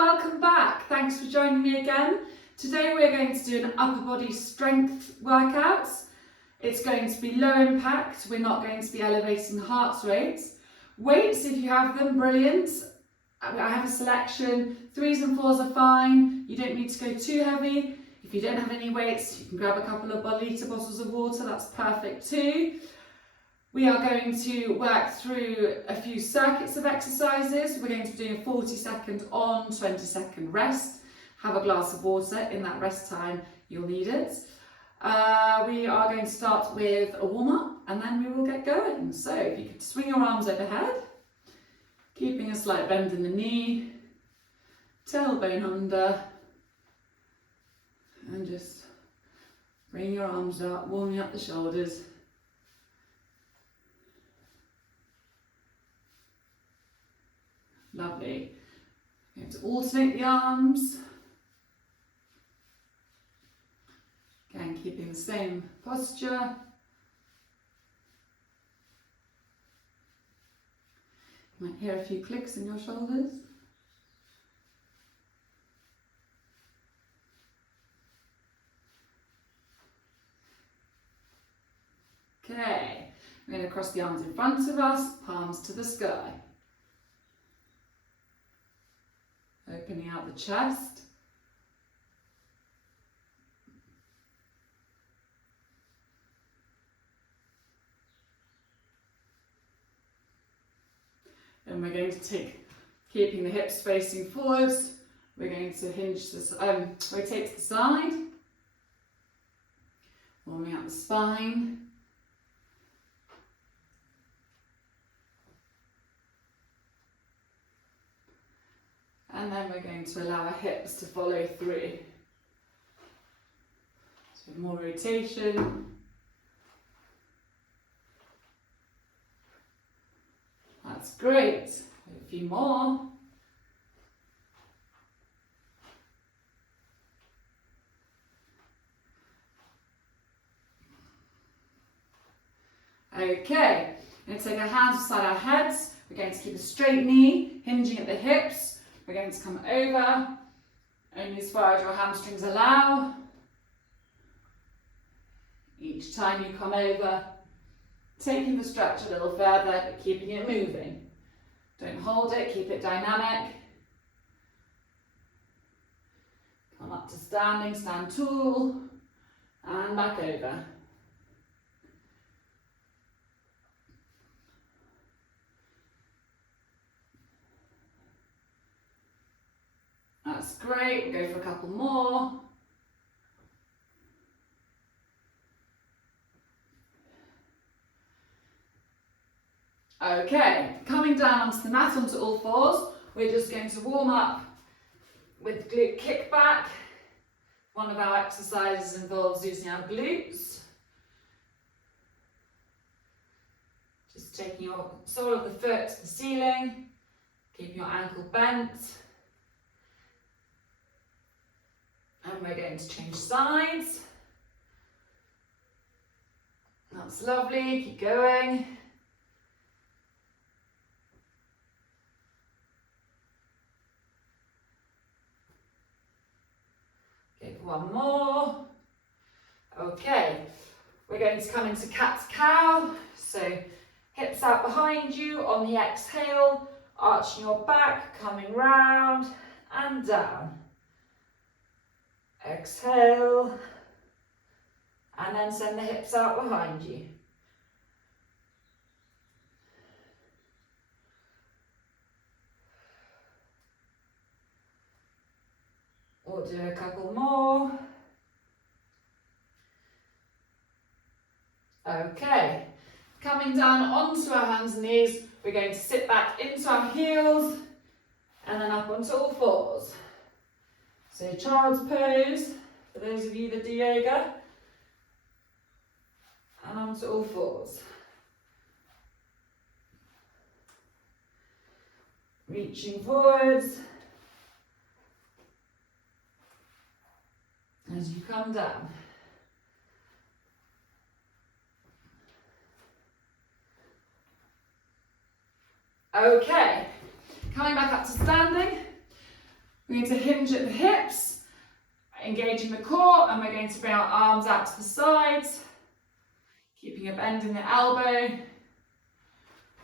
welcome back. Thanks for joining me again. Today we're going to do an upper body strength workout. It's going to be low impact. We're not going to be elevating the heart rate. Weights, if you have them, brilliant. I have a selection. 3s and 4s are fine. You don't need to go too heavy. If you don't have any weights, you can grab a couple of litre bottles of water. That's perfect too. We are going to work through a few circuits of exercises. We're going to be doing 40-second on, 20-second rest. Have a glass of water in that rest time, you'll need it. We are going to start with a warm-up and then we will get going. So if you could swing your arms overhead, keeping a slight bend in the knee, tailbone under, and just bring your arms up, warming up the shoulders. Lovely. You have to alternate the arms. Again, keeping the same posture. You might hear a few clicks in your shoulders. Okay, we're going to cross the arms in front of us, palms to the sky. Opening out the chest. And we're going to take, keeping the hips facing forwards, we're going to rotate to the side, warming up the spine. And then we're going to allow our hips to follow through. So more rotation. That's great. A few more. Okay, we're going to take our hands beside our heads. We're going to keep a straight knee, hinging at the hips. We're going to come over, only as far as your hamstrings allow. Each time you come over, taking the stretch a little further, but keeping it moving. Don't hold it, keep it dynamic. Come up to standing, stand tall, and back over. That's great, we'll go for a couple more. Okay, coming down onto the mat, onto all fours, we're just going to warm up with glute kickback. One of our exercises involves using our glutes. Just taking your sole of the foot to the ceiling, keeping your ankle bent. And we're going to change sides. That's lovely, keep going. Okay, one more. Okay, we're going to come into cat-cow. So hips out behind you on the exhale, arching your back, coming round and down. Exhale, and then send the hips out behind you. We'll do a couple more. Okay, coming down onto our hands and knees, we're going to sit back into our heels and then up onto all fours. So child's pose, for those of you that do yoga, and onto all fours. Reaching forwards as you come down. Okay, coming back up to standing. We're going to hinge at the hips, engaging the core, and we're going to bring our arms out to the sides, keeping a bend in the elbow,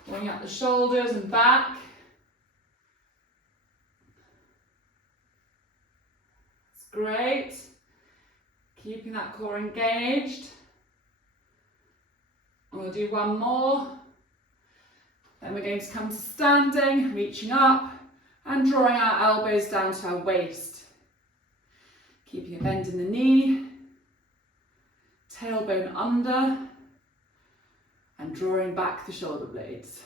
bring up the shoulders and back. That's great. Keeping that core engaged. And we'll do one more. Then we're going to come to standing, reaching up and drawing our elbows down to our waist. Keeping a bend in the knee, tailbone under, and drawing back the shoulder blades.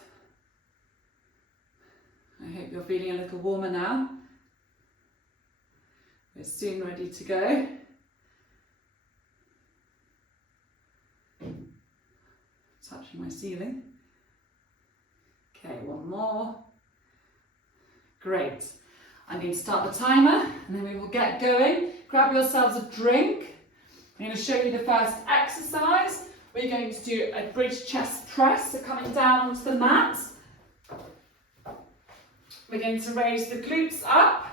I hope you're feeling a little warmer now. We're soon ready to go. Touching my ceiling. Okay, one more. Great. I'm going to start the timer and then we will get going. Grab yourselves a drink. I'm going to show you the first exercise. We're going to do a bridge chest press, so coming down onto the mat. We're going to raise the glutes up,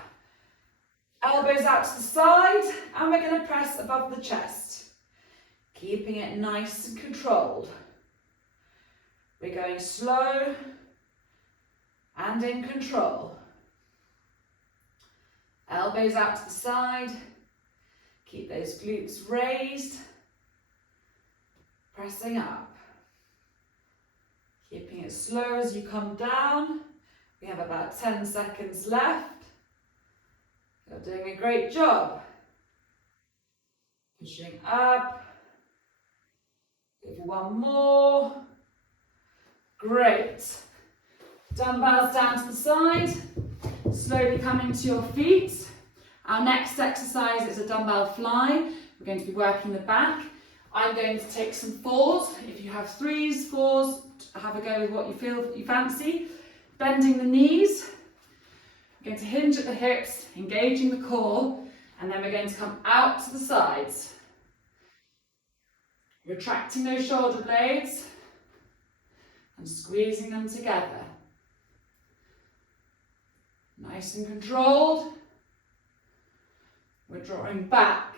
elbows out to the side, and we're going to press above the chest, keeping it nice and controlled. We're going slow and in control. Elbows out to the side, keep those glutes raised, pressing up. Keeping it slow as you come down. We have about 10 seconds left. You're doing a great job. Pushing up. Give one more. Great. Dumbbells down to the side. Slowly coming to your feet. Our next exercise is a dumbbell fly. We're going to be working the back. I'm going to take some fours. If you have threes, fours, have a go with what you fancy. Bending the knees. We're going to hinge at the hips, engaging the core, and then we're going to come out to the sides. Retracting those shoulder blades and squeezing them together. Nice and controlled. We're drawing back.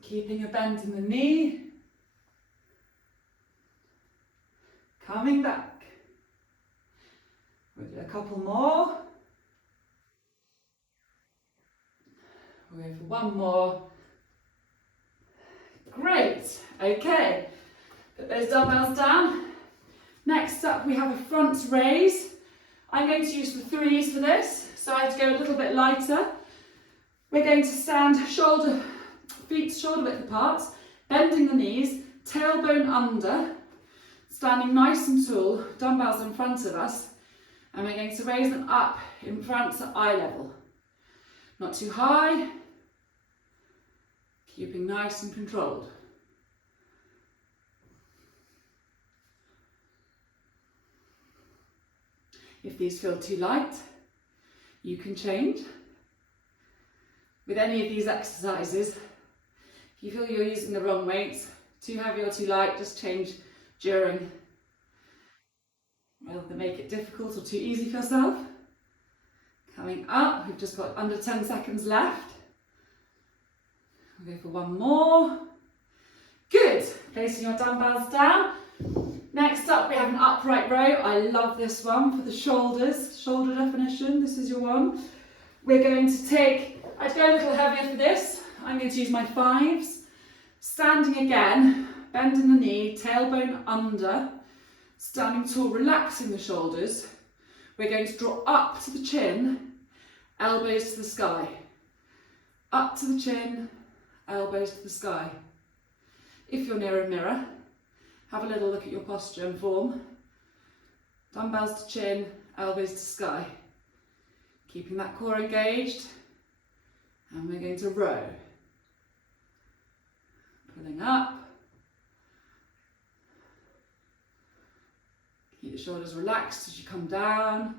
Keeping a bend in the knee. Coming back. We'll do a couple more. We'll go for one more. Great. Okay. Put those dumbbells down. Next up we have a front raise. I'm going to use the threes for this, so I have to go a little bit lighter. We're going to stand feet shoulder width apart, bending the knees, tailbone under, standing nice and tall, dumbbells in front of us, and we're going to raise them up in front to eye level. Not too high, keeping nice and controlled. If these feel too light, you can change. With any of these exercises, if you feel you're using the wrong weights, too heavy or too light, just change during, rather than make it difficult or too easy for yourself. Coming up, we've just got under 10 seconds left. We'll go for one more. Good. Placing your dumbbells down. Next up, we have an upright row. I love this one for the shoulders. Shoulder definition, this is your one. We're going to take, I'd go a little heavier for this. I'm going to use my fives. Standing again, bending the knee, tailbone under. Standing tall, relaxing the shoulders. We're going to draw up to the chin, elbows to the sky. Up to the chin, elbows to the sky. If you're near a mirror, have a little look at your posture and form. Dumbbells to chin, elbows to sky. Keeping that core engaged. And we're going to row. Pulling up. Keep the shoulders relaxed as you come down.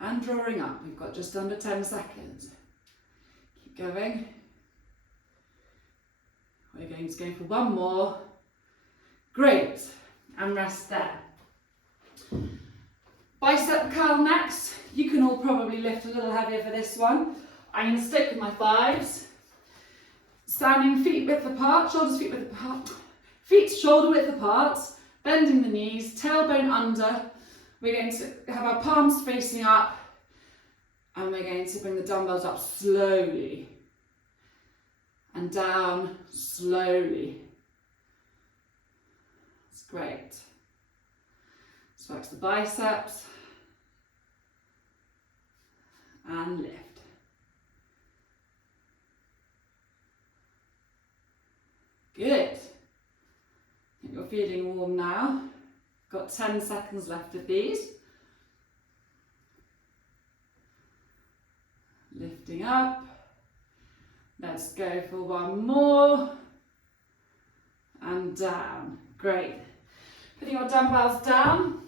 And drawing up. We've got just under 10 seconds. Keep going. We're going to go for one more. Great, and rest there. Bicep curl next. You can all probably lift a little heavier for this one. I'm going to stick with my 5s. Standing feet width apart, shoulders feet width apart, feet shoulder width apart, bending the knees, tailbone under. We're going to have our palms facing up, and we're going to bring the dumbbells up slowly and down slowly. That's great. Stretch the biceps and lift. Good. I think you're feeling warm now. Got 10 seconds left of these. Lifting up. Let's go for one more. And down. Great. Putting your dumbbells down.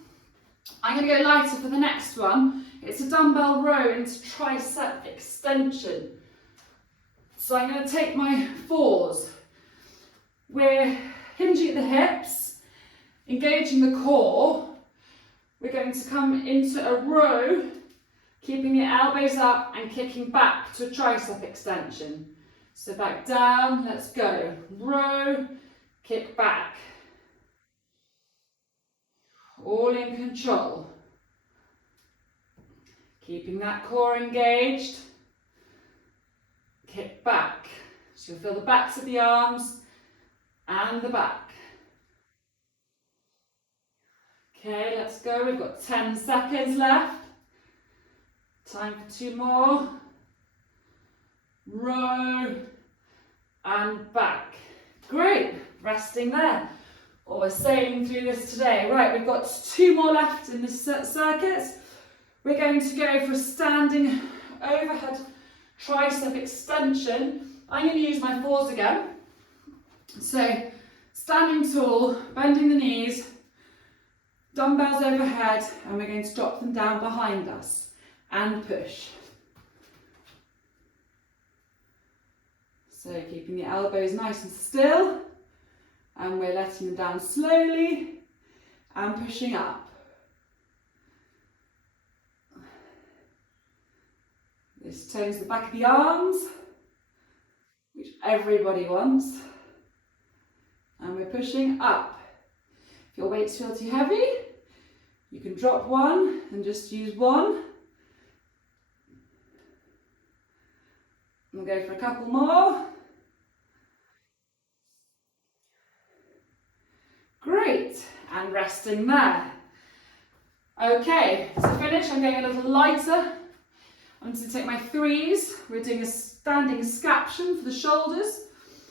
I'm going to go lighter for the next one. It's a dumbbell row into tricep extension. So I'm going to take my 4s. We're hinging at the hips, engaging the core. We're going to come into a row, keeping the elbows up and kicking back to a tricep extension. So back down, let's go. Row, kick back. All in control. Keeping that core engaged. Kick back. So you'll feel the backs of the arms and the back. Okay, let's go. We've got 10 seconds left. Time for 2 more. Row and back. Great. Resting there. Oh, we're sailing through this today. Right, we've got 2 more left in this circuit. We're going to go for a standing overhead tricep extension. I'm going to use my 4s again. So, standing tall, bending the knees, dumbbells overhead, and we're going to drop them down behind us and push. So, keeping the elbows nice and still, and we're letting them down slowly and pushing up. This tones the back of the arms, which everybody wants. And we're pushing up. If your weights feel too heavy, you can drop one and just use one. We'll go for a couple more. Great, and resting there. Okay, to finish, I'm going a little lighter. I'm going to take my 3s. We're doing a standing scaption for the shoulders.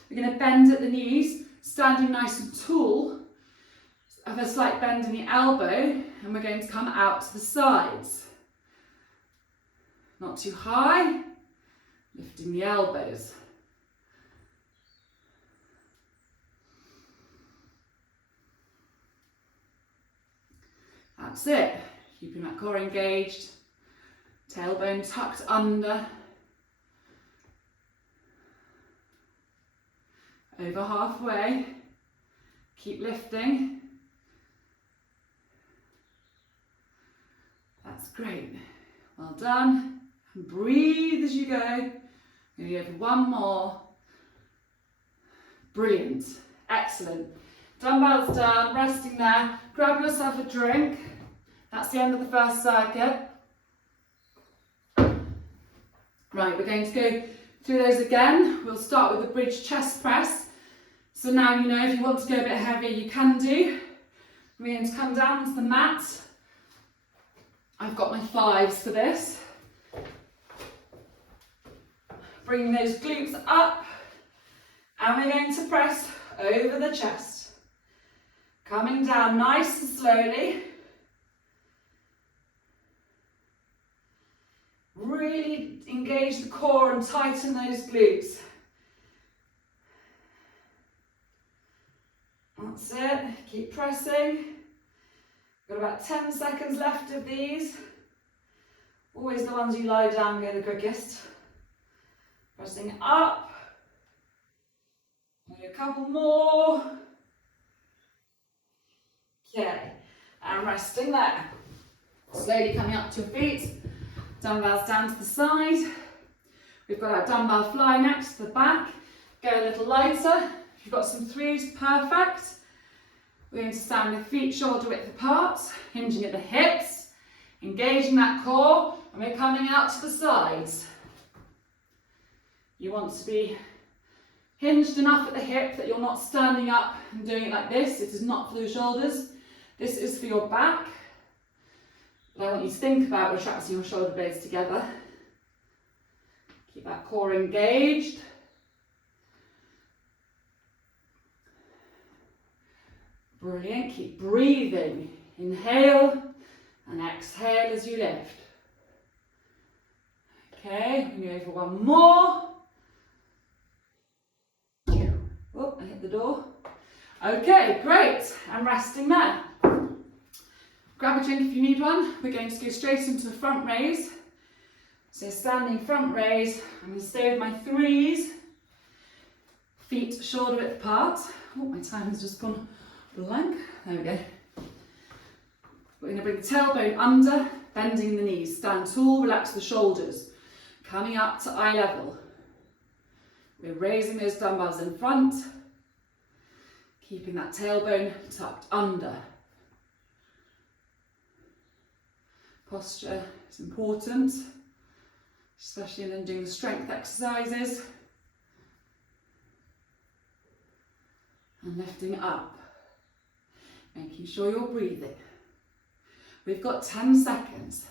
We're going to bend at the knees, standing nice and tall. Have a slight bend in the elbow, and we're going to come out to the sides. Not too high, lifting the elbows. That's it. Keeping that core engaged, tailbone tucked under. Over halfway. Keep lifting. That's great. Well done. And breathe as you go. Maybe over one more. Brilliant. Excellent. Dumbbells down, resting there. Grab yourself a drink. That's the end of the first circuit. Right, we're going to go through those again. We'll start with the bridge chest press. So now you know if you want to go a bit heavier, you can do. We're going to come down to the mat. I've got my 5s for this. Bring those glutes up, and we're going to press over the chest. Coming down nice and slowly. Really engage the core and tighten those glutes. That's it, keep pressing. Got about 10 seconds left of these. Always the ones you lie down go the quickest. Pressing up. Maybe a couple more. Okay, and resting there. Slowly coming up to your feet. Dumbbells down to the side. We've got our dumbbell fly next to the back. Go a little lighter. If you've got some threes, perfect. We're going to stand with feet shoulder width apart, hinging at the hips, engaging that core, and we're coming out to the sides. You want to be hinged enough at the hip that you're not standing up and doing it like this. It is not for the shoulders. This is for your back. But I want you to think about retracting your shoulder blades together. Keep that core engaged. Brilliant. Keep breathing. Inhale and exhale as you lift. Okay, we go for one more. Oh, I hit the door. Okay, great. I'm resting there. Grab a drink if you need one. We're going to go straight into a front raise. So standing front raise, I'm going to stay with my threes. Feet shoulder width apart. Oh, my time has just gone blank. There we go. We're going to bring the tailbone under, bending the knees. Stand tall, relax the shoulders. Coming up to eye level. We're raising those dumbbells in front, keeping that tailbone tucked under. Posture is important, especially when doing the strength exercises. And lifting up, making sure you're breathing. We've got 10 seconds.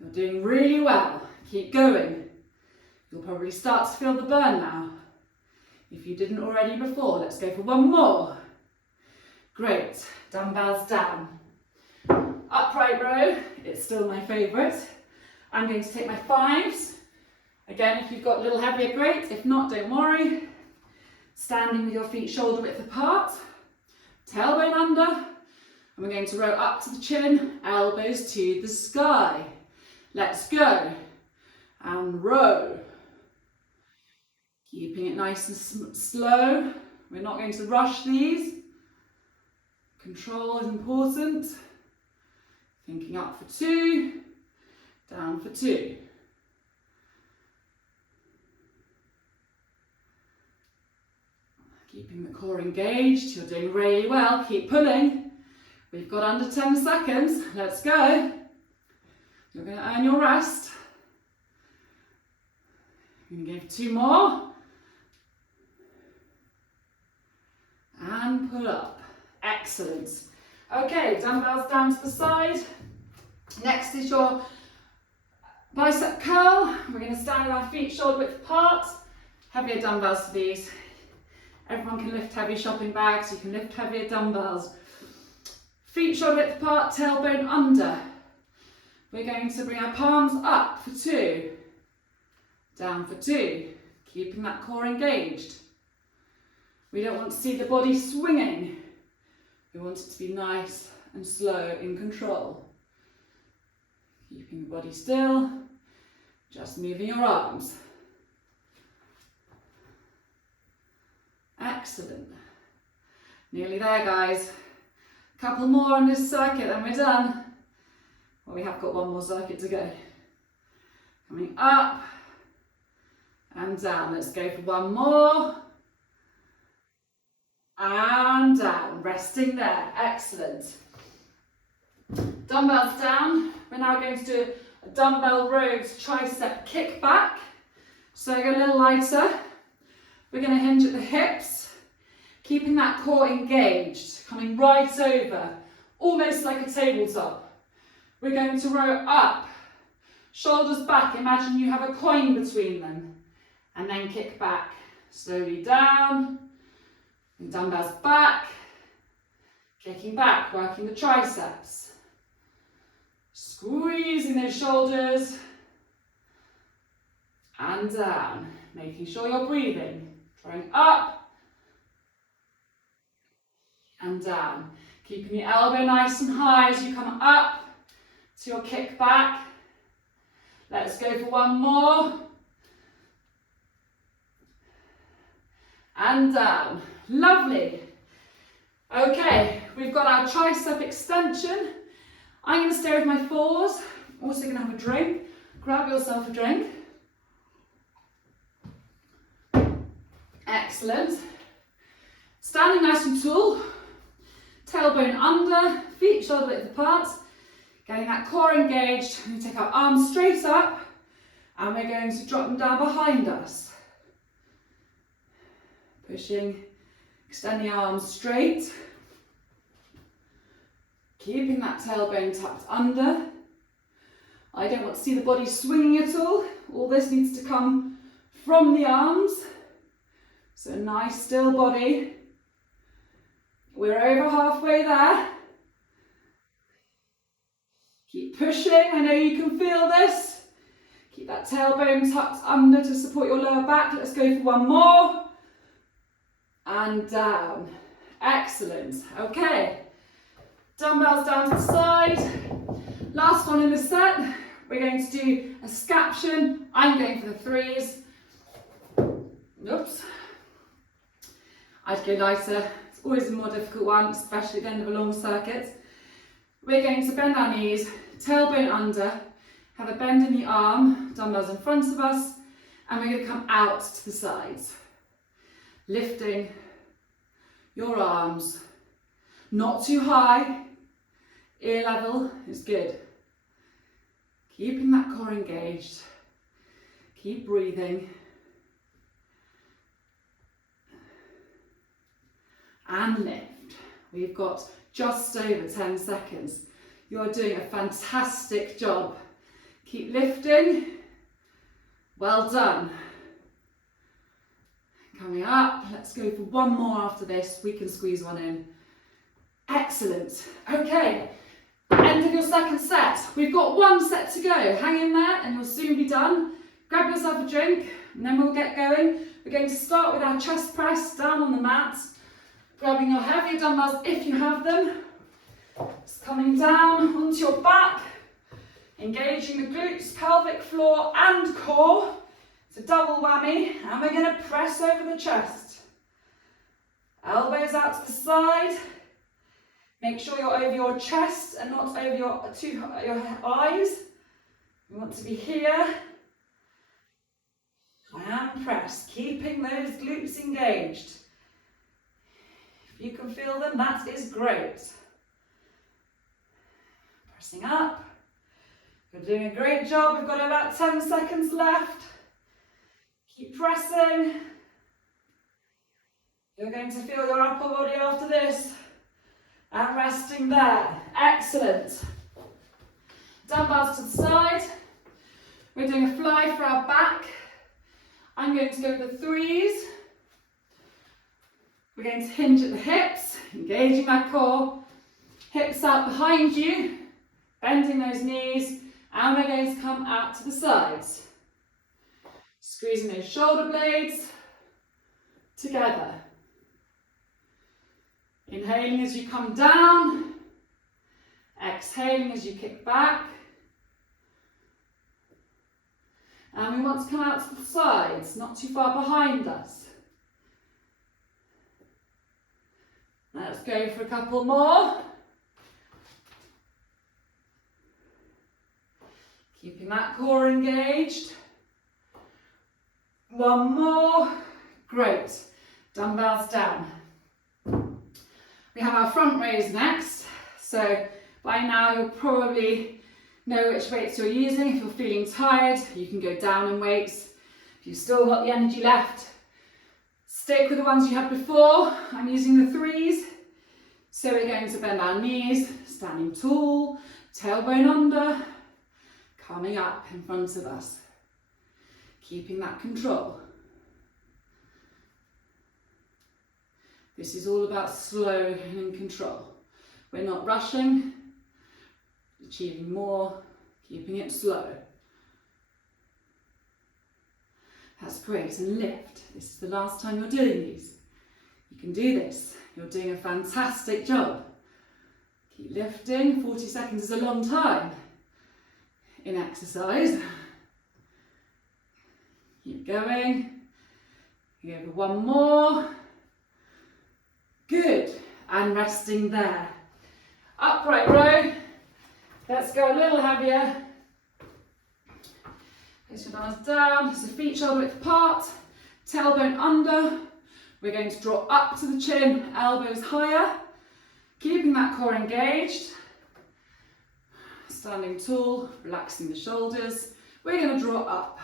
You're doing really well. Keep going. You'll probably start to feel the burn now. If you didn't already before, let's go for one more. Great. Dumbbells down. Upright row, it's still my favourite. I'm going to take my fives. Again, if you've got a little heavier, great. If not, don't worry. Standing with your feet shoulder width apart. Tailbone under. And we're going to row up to the chin, elbows to the sky. Let's go. And row. Keeping it nice and slow. We're not going to rush these. Control is important. Thinking up for 2, down for 2. Keeping the core engaged. You're doing really well. Keep pulling. We've got under 10 seconds. Let's go. You're going to earn your rest. I'm going to go for 2 more. And pull up. Excellent. Okay, dumbbells down to the side. Next is your bicep curl. We're going to stand with our feet shoulder width apart. Heavier dumbbells for these. Everyone can lift heavy shopping bags. You can lift heavier dumbbells. Feet shoulder width apart, tailbone under. We're going to bring our palms up for 2. Down for 2. Keeping that core engaged. We don't want to see the body swinging. We want it to be nice and slow in control. Keeping the body still, just moving your arms. Excellent. Nearly there, guys. A couple more on this circuit and we're done. Well, we have got one more circuit to go. Coming up and down. Let's go for one more. And down, resting there. Excellent. Dumbbells down. We're now going to do a dumbbell rows tricep kick back. So go a little lighter. We're going to hinge at the hips, keeping that core engaged, coming right over, almost like a tabletop. We're going to row up, shoulders back. Imagine you have a coin between them, and then kick back. Slowly down. And dumbbells back, kicking back, working the triceps. Squeezing those shoulders. And down, making sure you're breathing. Drawing up. And down. Keeping your elbow nice and high as you come up to your kick back. Let's go for one more. And down. Lovely. Okay, we've got our tricep extension. I'm going to stay with my 4s. Also going to have a drink. Grab yourself a drink. Excellent. Standing nice and tall. Tailbone under, feet shoulder width apart. Getting that core engaged. We're going to take our arms straight up and we're going to drop them down behind us. Pushing, extend the arms straight. Keeping that tailbone tucked under. I don't want to see the body swinging at all. All this needs to come from the arms. So nice still body. We're over halfway there. Keep pushing. I know you can feel this. Keep that tailbone tucked under to support your lower back. Let's go for one more. And down. Excellent. Okay. Dumbbells down to the side. Last one in the set. We're going to do a scaption. I'm going for the threes. Oops. I'd go lighter. It's always a more difficult one, especially at the end of a long circuit. We're going to bend our knees, tailbone under, have a bend in the arm, dumbbells in front of us, and we're going to come out to the sides. Lifting your arms, not too high, ear level is good. Keeping that core engaged, keep breathing. And lift. We've got just over 10 seconds. You're doing a fantastic job. Keep lifting. Well done. Coming up, let's go for one more after this. We can squeeze one in. Excellent. Okay, end of your second set. We've got one set to go. Hang in there and you'll soon be done. Grab yourself a drink and then we'll get going. We're going to start with our chest press down on the mat. Grabbing your heavier dumbbells if you have them. Just coming down onto your back. Engaging the glutes, pelvic floor and core. It's a double whammy and we're going to press over the chest. Elbows out to the side. Make sure you're over your chest and not over your eyes. You want to be here. And press, keeping those glutes engaged. If you can feel them, that is great. Pressing up. You're doing a great job. We've got about 10 seconds left. Keep pressing. You're going to feel your upper body after this. And resting there. Excellent. Dumbbells to the side. We're doing a fly for our back. I'm going to go for threes. We're going to hinge at the hips, engaging that core. Hips out behind you, bending those knees, and we're going to come out to the sides. Squeezing those shoulder blades together. Inhaling as you come down, exhaling as you kick back. And we want to come out to the sides, not too far behind us. Let's go for a couple more. Keeping that core engaged. One more. Great. Dumbbells down. We have our front raise next. So by now you'll probably know which weights you're using. If you're feeling tired, you can go down in weights. If you've still got the energy left, stick with the ones you had before. I'm using the threes. So we're going to bend our knees, standing tall, tailbone under, coming up in front of us. Keeping that control. This is all about slow and in control. We're not rushing, achieving more, keeping it slow. That's great, and lift. This is the last time you're doing these. You can do this. You're doing a fantastic job. Keep lifting. 40 seconds is a long time in exercise. Keep going. You go for one more. Good. And resting there. Upright row. Let's go a little heavier. Place your arms down, so feet shoulder width apart, tailbone under. We're going to draw up to the chin, elbows higher, keeping that core engaged. Standing tall, relaxing the shoulders. We're going to draw up.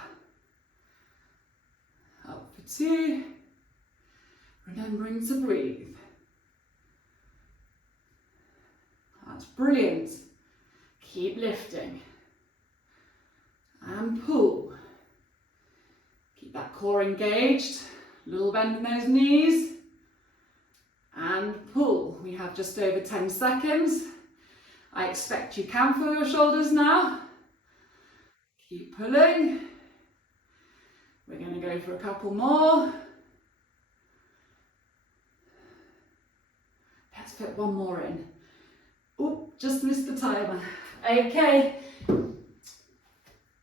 Up for 2. Remembering to breathe. That's brilliant. Keep lifting. And pull. Keep that core engaged. Little bend in those knees. And pull. We have just over 10 seconds. I expect you can feel your shoulders now. Keep pulling. We're going to go for a couple more. Let's fit one more in. Oh, just missed the timer. Okay.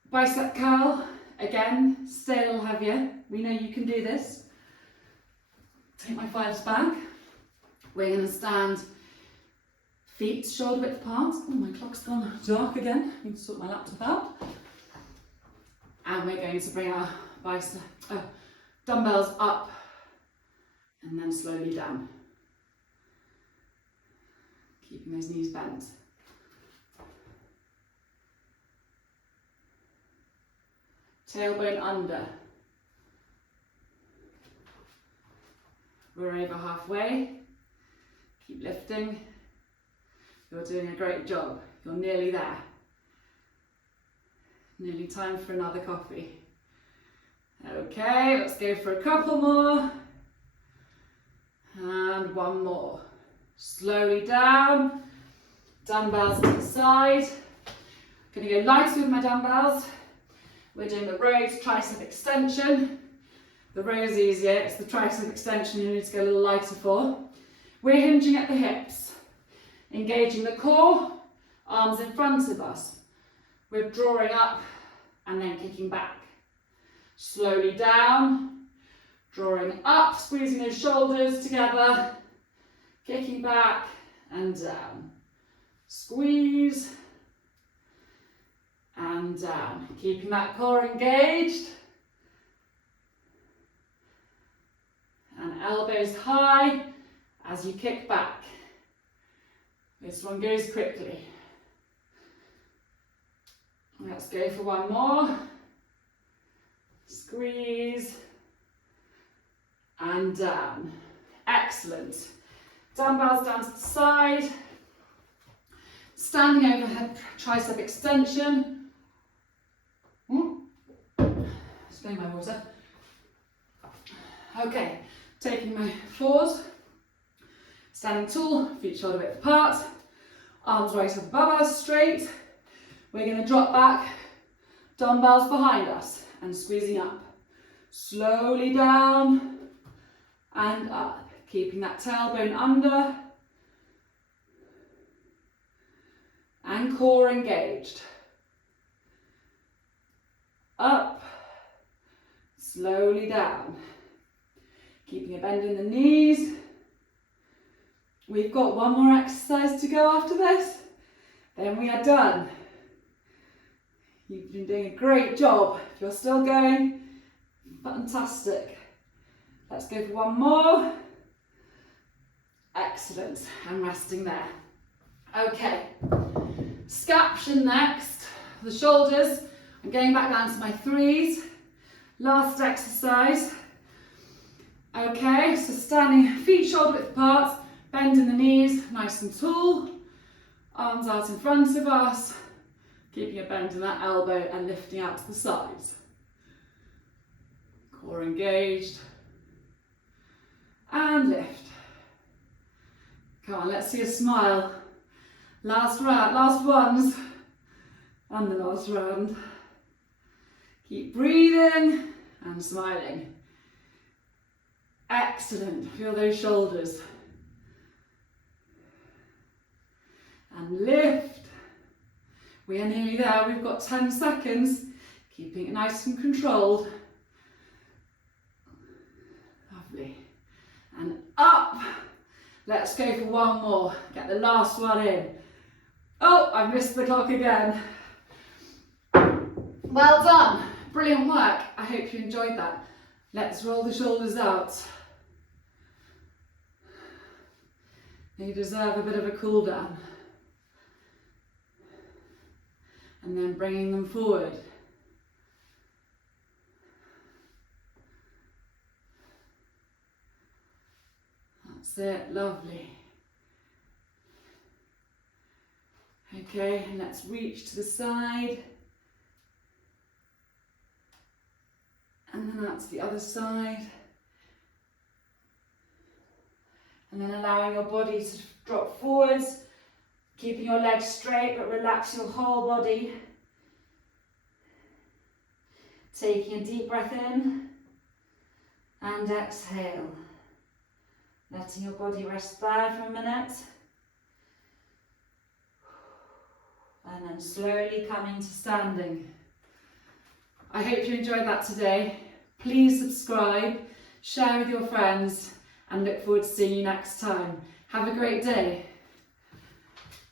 Bicep curl. Again, stay a little heavier. We know you can do this. Take my 5s back. We're going to stand feet shoulder width apart. Oh, my clock's gone dark again. I need to sort my laptop out. And we're going to bring our dumbbells up and then slowly down. Keeping those knees bent. Tailbone under. We're over halfway. Keep lifting. You're doing a great job. You're nearly there. Nearly time for another coffee. Okay, let's go for a couple more. And one more. Slowly down. Dumbbells to the side. Gonna go lighter with my dumbbells. We're doing the rows tricep extension. The row is easier, it's the tricep extension you need to go a little lighter for. We're hinging at the hips. Engaging the core, arms in front of us. We're drawing up and then kicking back. Slowly down, drawing up, squeezing those shoulders together, kicking back and down. Squeeze and down. Keeping that core engaged. And elbows high as you kick back. This one goes quickly. Let's go for one more. Squeeze and down. Excellent. Dumbbells down to the side. Standing overhead tricep extension. Spilling my water. Okay, taking my 4s. Standing tall, feet shoulder width apart. Arms right up above us, straight. We're going to drop back, dumbbells behind us, and squeezing up. Slowly down and up. Keeping that tailbone under. And core engaged. Up. Slowly down. Keeping a bend in the knees. We've got one more exercise to go after this. Then we are done. You've been doing a great job. If you're still going, fantastic. Let's go for one more. Excellent. And resting there. Okay. Scaption next. The shoulders. I'm going back down to my 3s. Last exercise. Okay, so standing feet shoulder width apart. Bend in the knees, nice and tall. Arms out in front of us. Keeping a bend in that elbow and lifting out to the sides. Core engaged. And lift. Come on, let's see a smile. Last round, last ones. And the last round. Keep breathing and smiling. Excellent. Feel those shoulders. And lift. We are nearly there. We've got 10 seconds. Keeping it nice and controlled. Lovely. And up. Let's go for one more. Get the last one in. Oh, I missed the clock again. Well done. Brilliant work. I hope you enjoyed that. Let's roll the shoulders out. You deserve a bit of a cool down. And then bringing them forward. That's it, lovely. Okay, and let's reach to the side. And then out to the other side. And then allowing your body to drop forwards, keeping your legs straight but relax your whole body. Taking a deep breath in and exhale. Letting your body rest there for a minute. And then slowly coming to standing. I hope you enjoyed that today. Please subscribe, share with your friends, and look forward to seeing you next time. Have a great day.